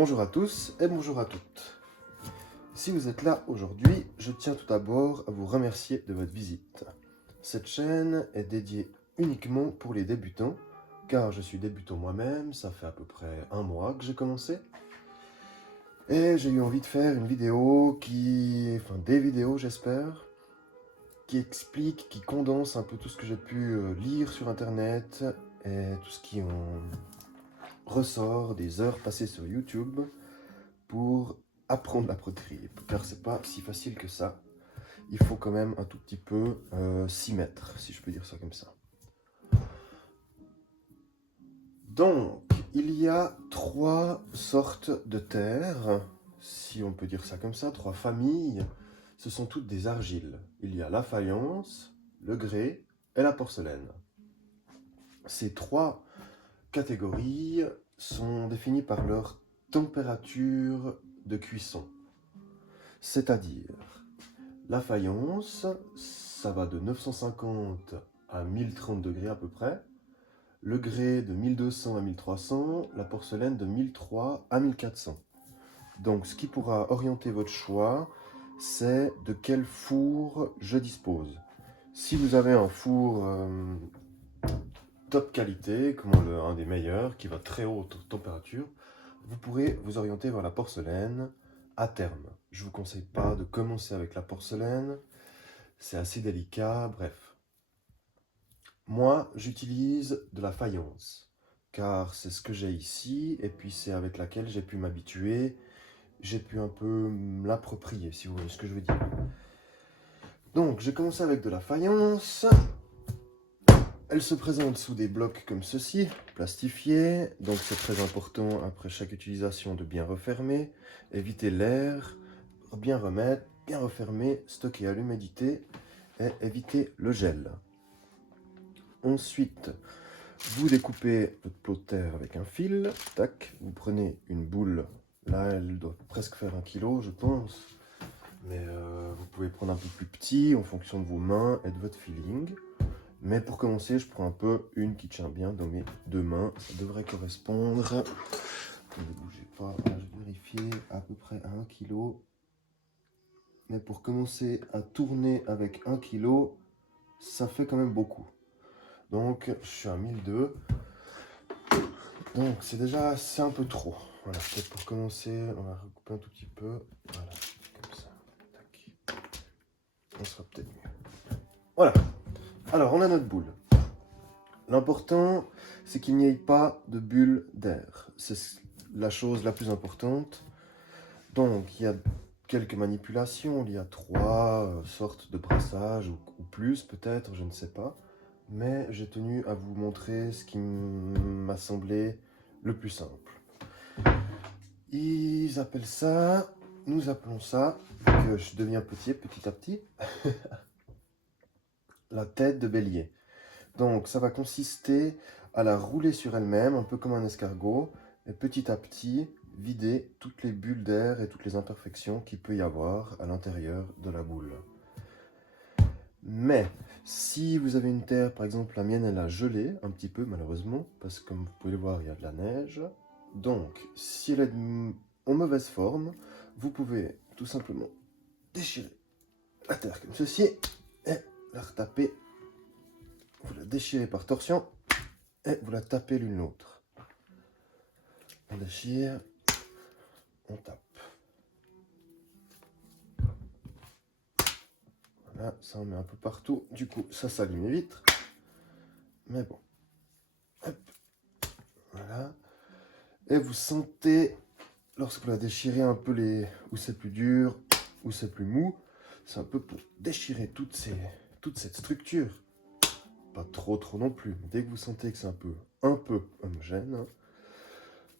Bonjour à tous et bonjour à toutes. Si vous êtes là aujourd'hui, je tiens tout d'abord à vous remercier de votre visite. Cette chaîne est dédiée uniquement pour les débutants, car je suis débutant moi-même, ça fait à peu près un mois que j'ai commencé. Et j'ai eu envie de faire une vidéo des vidéos j'espère, qui explique, qui condense un peu tout ce que j'ai pu lire sur internet et tout ce qui en ressort des heures passées sur YouTube pour apprendre la poterie, car c'est pas si facile que ça. Il faut quand même un tout petit peu s'y mettre, si je peux dire ça comme ça. Donc, il y a trois sortes de terre, si on peut dire ça comme ça, trois familles. Ce sont toutes des argiles. Il y a la faïence, le grès et la porcelaine. Ces trois catégories sont définies par leur température de cuisson. C'est-à-dire, la faïence, ça va de 950 à 1030 degrés à peu près. Le grès de 1200 à 1300, la porcelaine de 1300 à 1400. Donc ce qui pourra orienter votre choix, c'est de quel four je dispose. Si vous avez un four top qualité, comme un des meilleurs, qui va très haute température, vous pourrez vous orienter vers la porcelaine à terme. Je ne vous conseille pas de commencer avec la porcelaine, c'est assez délicat, bref. Moi, j'utilise de la faïence, car c'est ce que j'ai ici, et puis c'est avec laquelle j'ai pu m'habituer, j'ai pu un peu l'approprier, si vous voyez ce que je veux dire. Donc, j'ai commencé avec de la faïence. Elle se présente sous des blocs comme ceci, plastifiés, donc c'est très important après chaque utilisation de bien refermer, éviter l'air, bien remettre, bien refermer, stocker à l'humidité et éviter le gel. Ensuite, vous découpez votre pot de terre avec un fil, tac, vous prenez une boule, là elle doit presque faire 1 kg je pense, mais vous pouvez prendre un peu plus petit en fonction de vos mains et de votre feeling. Mais pour commencer, je prends un peu une qui tient bien dans mes deux mains, ça devrait correspondre, ne bougez pas, voilà, je vais vérifier, à peu près à 1 kg. Mais pour commencer à tourner avec 1 kg, ça fait quand même beaucoup. Donc je suis à 1002. Donc c'est un peu trop. Voilà, peut-être pour commencer, on va recouper un tout petit peu. Voilà, comme ça. Tac. On sera peut-être mieux. Voilà. Alors, on a notre boule. L'important, c'est qu'il n'y ait pas de bulle d'air. C'est la chose la plus importante. Donc, il y a quelques manipulations. Il y a trois sortes de brassage ou plus peut-être, je ne sais pas. Mais j'ai tenu à vous montrer ce qui m'a semblé le plus simple. Ils appellent ça, nous appelons ça, que je deviens petit à petit, la tête de bélier. Donc ça va consister à la rouler sur elle-même, un peu comme un escargot, et petit à petit vider toutes les bulles d'air et toutes les imperfections qu'il peut y avoir à l'intérieur de la boule. Mais si vous avez une terre, par exemple la mienne elle a gelé un petit peu malheureusement, parce que comme vous pouvez le voir il y a de la neige. Donc si elle est en mauvaise forme, vous pouvez tout simplement déchirer la terre comme ceci et la retaper. Vous la déchirez par torsion et vous la tapez l'une l'autre. On déchire, on tape. Voilà, ça on met un peu partout. Du coup, ça s'allume les vitres. Mais bon. Hop. Voilà. Et vous sentez, lorsque vous la déchirez un peu où c'est plus dur, où c'est plus mou, c'est un peu pour déchirer toute cette structure. Pas trop non plus. Mais dès que vous sentez que c'est un peu homogène, hein,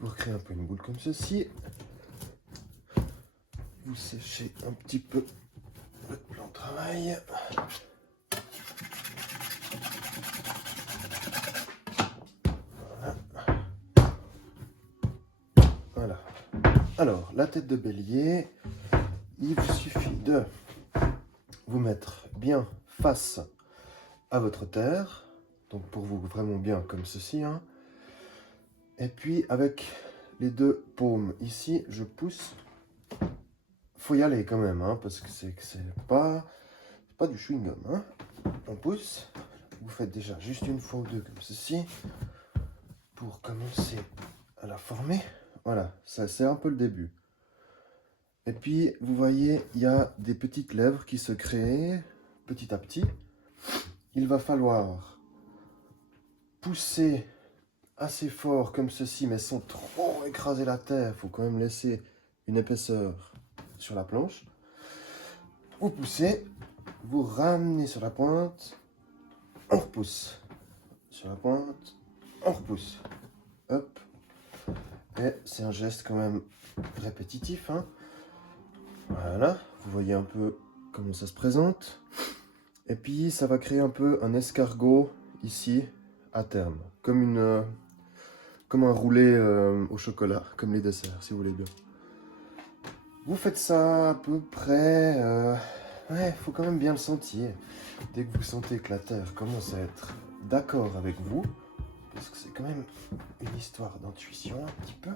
vous recréez un peu une boule comme ceci. Vous séchez un petit peu votre plan de travail. Voilà. Alors, la tête de bélier, il vous suffit de vous mettre bien face à votre terre. Donc pour vous vraiment bien comme ceci. Hein. Et puis avec les deux paumes. Ici, je pousse. Faut y aller quand même, hein, parce que c'est pas du chewing-gum. Hein. On pousse. Vous faites déjà juste une fois ou deux comme ceci pour commencer à la former. Voilà, ça c'est un peu le début. Et puis, vous voyez, il y a des petites lèvres qui se créent petit à petit. Il va falloir pousser assez fort comme ceci, mais sans trop écraser la terre. Il faut quand même laisser une épaisseur sur la planche. Vous poussez, vous ramenez sur la pointe, on repousse. Sur la pointe, on repousse. Hop. Et c'est un geste quand même répétitif. Hein. Voilà, vous voyez un peu comment ça se présente. Et puis ça va créer un peu un escargot ici à terme. Comme un roulé au chocolat, comme les desserts si vous voulez bien. Vous faites ça à peu près... ouais, il faut quand même bien le sentir. Dès que vous sentez que la terre commence à être d'accord avec vous, parce que c'est quand même une histoire d'intuition un petit peu.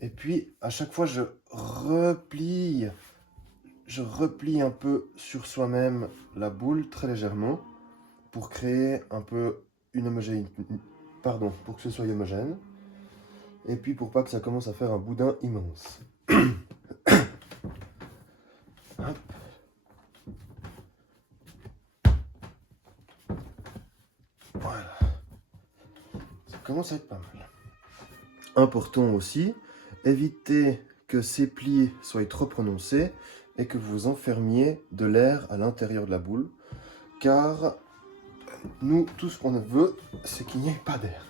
Et puis, à chaque fois, je replie un peu sur soi-même la boule très légèrement pour créer un peu une homogénéité. Pardon, pour que ce soit homogène. Et puis pour pas que ça commence à faire un boudin immense. Hop. Voilà. Ça commence à être pas mal. Important aussi, évitez que ces plis soient trop prononcés et que vous enfermiez de l'air à l'intérieur de la boule, car nous, tout ce qu'on veut, c'est qu'il n'y ait pas d'air.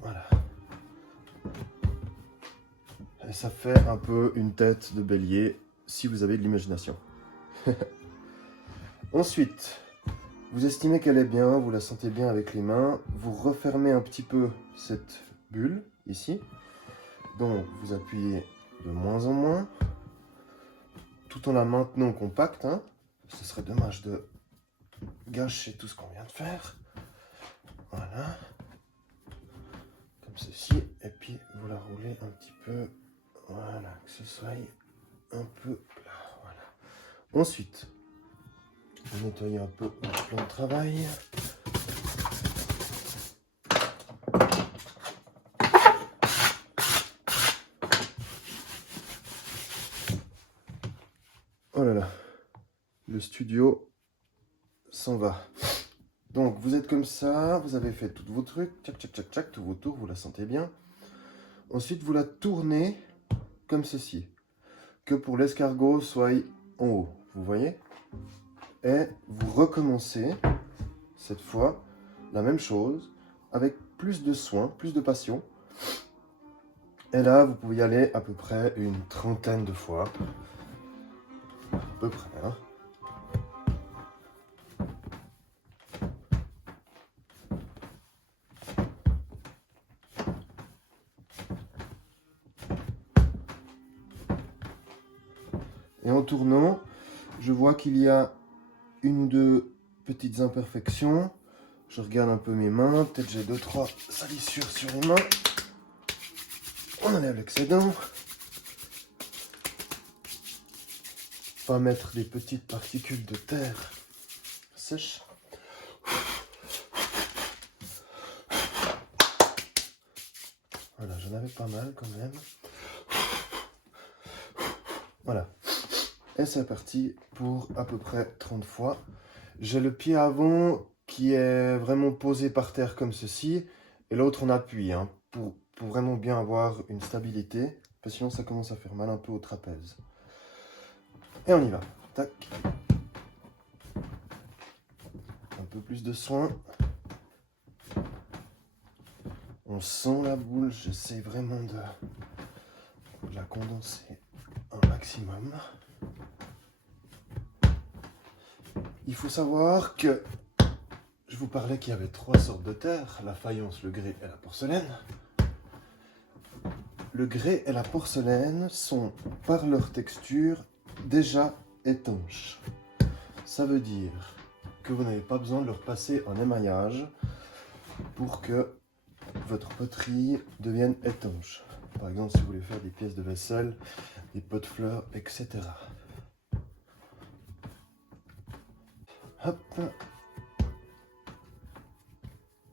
Voilà. Et ça fait un peu une tête de bélier, si vous avez de l'imagination. Ensuite, vous estimez qu'elle est bien, vous la sentez bien avec les mains, vous refermez un petit peu cette bulle, ici. Donc, vous appuyez de moins en moins, tout en la maintenant compacte. Hein. Ce serait dommage de gâcher tout ce qu'on vient de faire. Voilà. Comme ceci. Et puis, vous la roulez un petit peu. Voilà, que ce soit un peu plat. Voilà. Ensuite, vous nettoyez un peu votre plan de travail. Oh là là, le studio s'en va. Donc, vous êtes comme ça, vous avez fait tous vos trucs, tchac, tchac, tchac, tchac, tous vos tours, vous la sentez bien. Ensuite, vous la tournez comme ceci, que pour l'escargot soit en haut, vous voyez? Et vous recommencez, cette fois, la même chose, avec plus de soin, plus de passion. Et là, vous pouvez y aller à peu près une trentaine de fois. À peu près, hein. Et en tournant, je vois qu'il y a une ou deux petites imperfections. Je regarde un peu mes mains, peut-être j'ai 2-3 salissures sur les mains. On enlève l'excédent. Pas mettre des petites particules de terre sèches. Voilà, j'en avais pas mal quand même. Voilà. Et c'est parti pour à peu près 30 fois. J'ai le pied avant qui est vraiment posé par terre comme ceci. Et l'autre on appuie, hein, pour vraiment bien avoir une stabilité. Parce que sinon ça commence à faire mal un peu au trapèze. Et on y va. Tac. Un peu plus de soin. On sent la boule. J'essaie vraiment de la condenser un maximum. Il faut savoir que je vous parlais qu'il y avait 3 sortes de terre, la faïence, le grès et la porcelaine. Le grès et la porcelaine sont, par leur texture, déjà étanches. Ça veut dire que vous n'avez pas besoin de leur passer un émaillage pour que votre poterie devienne étanche. Par exemple, si vous voulez faire des pièces de vaisselle, des pots de fleurs, etc. Hop.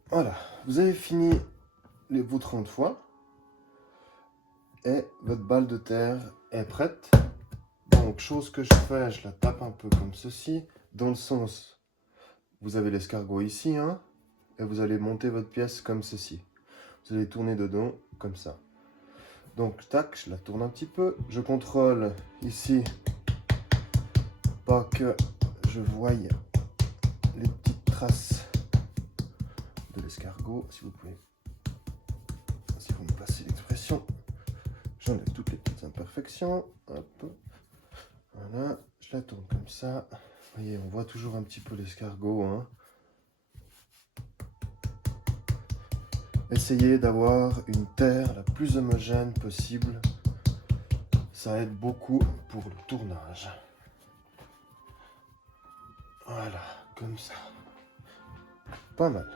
Voilà, vous avez fini vos 30 fois. Et votre balle de terre est prête. Donc, chose que je fais, je la tape un peu comme ceci, dans le sens, vous avez l'escargot ici, hein, et vous allez monter votre pièce comme ceci. Vous allez tourner dedans, comme ça. Donc, tac, je la tourne un petit peu. Je contrôle ici, pas que je voie les petites traces de l'escargot. Si vous pouvez, si vous me passez l'expression, j'enlève toutes les petites imperfections. Hop. Voilà, je la tourne comme ça. Vous voyez, on voit toujours un petit peu l'escargot, hein. Essayez d'avoir une terre la plus homogène possible. Ça aide beaucoup pour le tournage. Voilà, comme ça. Pas mal.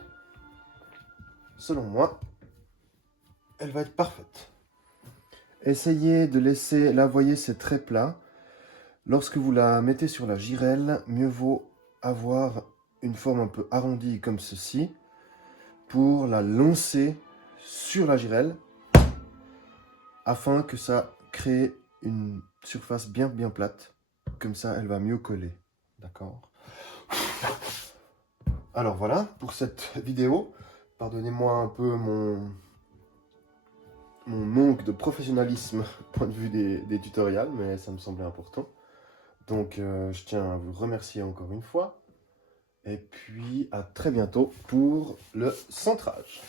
Selon moi, elle va être parfaite. Essayez de laisser, là vous voyez c'est très plat. Lorsque vous la mettez sur la girelle, mieux vaut avoir une forme un peu arrondie comme ceci pour la lancer sur la girelle afin que ça crée une surface bien plate. Comme ça, elle va mieux coller. D'accord? Alors voilà pour cette vidéo. Pardonnez-moi un peu mon manque de professionnalisme au point de vue des tutoriels, mais ça me semblait important. Donc je tiens à vous remercier encore une fois. Et puis à très bientôt pour le centrage.